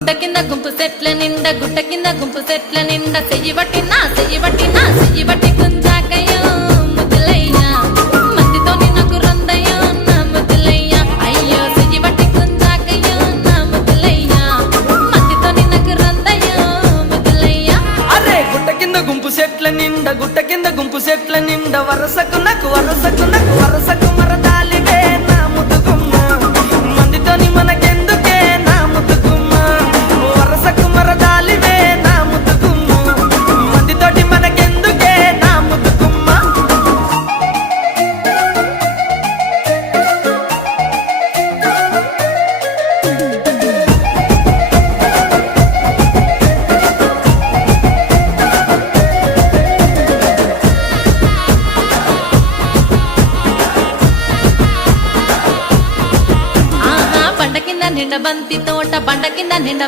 గుట్ట కింద గుంపు సెట్ల నిండా గుట్ట కింద గుంపు సెట్ల నిండా చెయ్యి బట్టి గుంజాకయ్యో ముద్దులయ్యా మందితో నాకు రొందయ్యో నా ముద్దులయ్యా అయ్యో చెయ్యి బట్టి గుంజాకయ్యో నా ముద్దులయ్యా మందితో నాకు రొందయ్యో ముద్దులయ్యా. అరే గుట్ట కింద గుంపు సెట్ల నిండా వరసకు మరదాలివే నా ముద్దుగుమ్మ మందితోని మనకెందుకే నా ముద్దుగుమ్మ వరసకు మరదాలివే నా ముద్దుగుమ్మ మందితోటి మనకెందుకే నా ముద్దుగుమ్మ. బండ కింద నిండా బంతి తోట బండ కింద నిండా